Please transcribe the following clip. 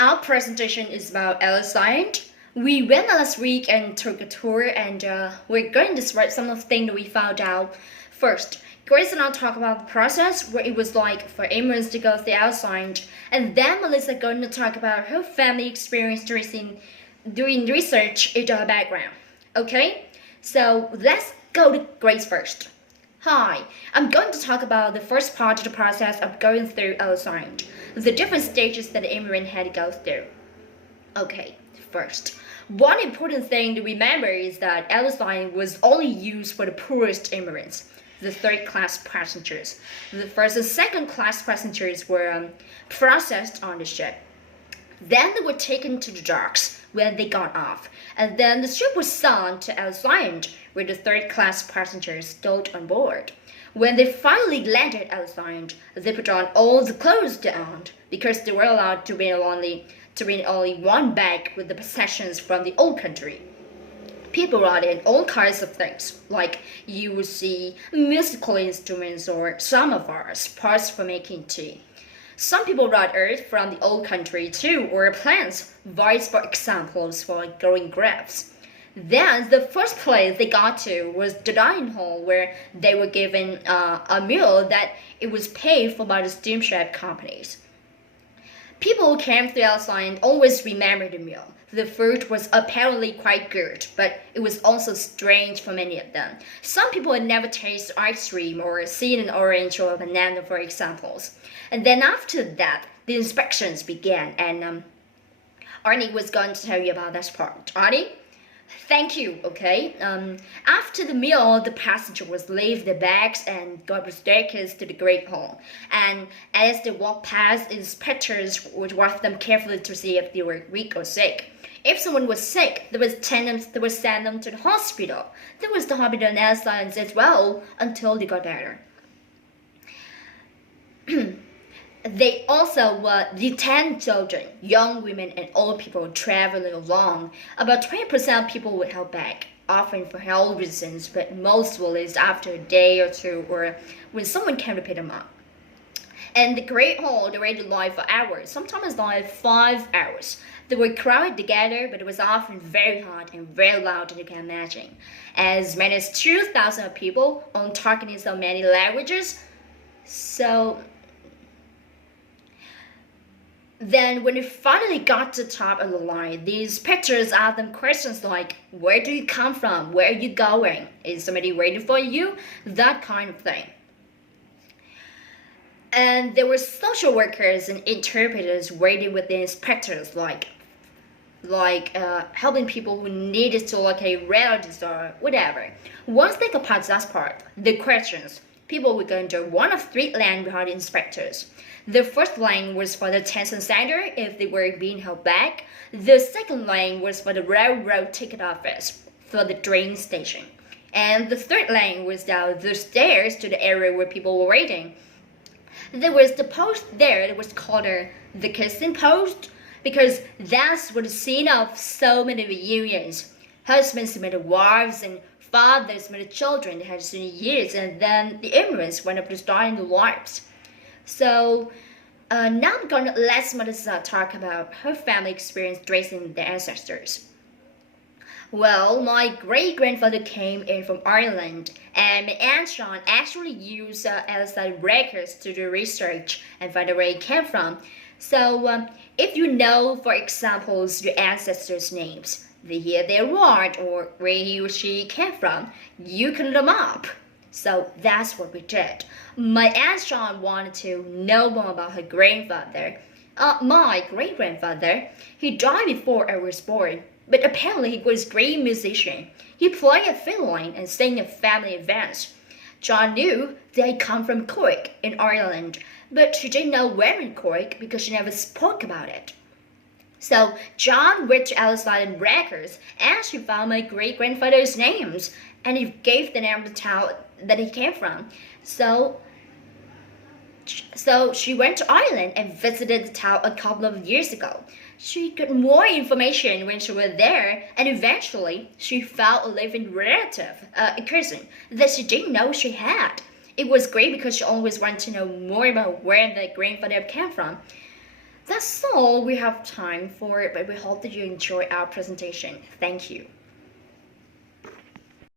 Our presentation is about Ellis Island. We went last week and took a tour, and we're going to describe some of the things that we found out. First, Grace and I talk about the process, what it was like for immigrants to go to the Ellis Island, and then Melissa going to talk about her family experience doing research into her background. Okay, so let's go to Grace first. Hi, I'm going to talk about the first part of the process of going through Ellis Island, the different stages that the immigrant had to go through. Okay, first, one important thing to remember is that Ellis Island was only used for the poorest immigrants, the third-class passengers. The first and second-class passengers were processed on the ship. Then they were taken to the docks when they got off, and then the ship was sent to Ellis Island, where the third-class passengers stowed on board. When they finally landed at Ellis Island, they put on all the clothes they owned, because they were allowed to bring only one bag with the possessions from the old country. People brought in all kinds of things, like you would see musical instruments or samovars, parts for making tea. Some people brought earth from the old country too, or plants, vines for examples for growing grapes. Then the first place they got to was the dining hall, where they were given a meal that it was paid for by the steamship companies. People who came to Ellis Island always remember the meal. The food was apparently quite good, but it was also strange for many of them. Some people had never tasted ice cream or seen an orange or a banana, for examples. And then after that, the inspections began, and Arnie was going to tell you about this part. Arnie? Thank you, okay. After the meal, the passenger was leave their bags and go up the staircase to the Great Hall. And as they walked past, inspectors would watch them carefully to see if they were weak or sick. If someone was sick, they would send them to the hospital. There was the hospital in Ellis Island as well until they got better. They also detain children, young women, and old people traveling along. About 20% of people were held back, often for health reasons, but most were released after a day or two, or when someone came to pick them up. And the Great Hall, they waited live for hours, sometimes live 5 hours. They were crowded together, but it was often very hot and very loud, as you can imagine. As many as 2,000 people, on talking in so many languages. Then when they finally got to the top of the line, the inspectors asked them questions like, where do you come from? Where are you going? Is somebody waiting for you? That kind of thing. And there were social workers and interpreters waiting with the inspectors, like helping people who needed to locate relatives or whatever. Once they got past that part, the questions, people were going to one of 3 lanes behind the inspectors. The first lane was for the detention center if they were being held back. The second lane was for the railroad ticket office, for the train station. And the third lane was down the stairs to the area where people were waiting. There was the post there that was called the kissing post, because that's what the scene of so many reunions. Husbands met wives and fathers met children they had seen in years, and then the immigrants went up to start their lives. So now I'm going to let Melissa talk about her family experience tracing their ancestors. Well, my great-grandfather came in from Ireland, and my Aunt Sean actually used Ellis Island records to do research and find out where he came from. So if you know, for example, your ancestors' names, the year they were born, or where he or she came from, you can look them up. So that's what we did. My Aunt Sean wanted to know more about her grandfather. My great-grandfather, he died before I was born, but apparently he was a great musician. He played a fiddle and sang at family events. John knew that he come from Cork in Ireland, but she didn't know where in Cork because she never spoke about it. So John went to Ellis Island records and she found my great-grandfather's names, and he gave the name of the town that he came from. So she went to Ireland and visited the town a couple of years ago. She got more information when she was there, and eventually she found a living relative, a cousin, that she didn't know she had. It was great because she always wanted to know more about where the grandfather came from. That's all we have time for, but we hope that you enjoy our presentation. Thank you.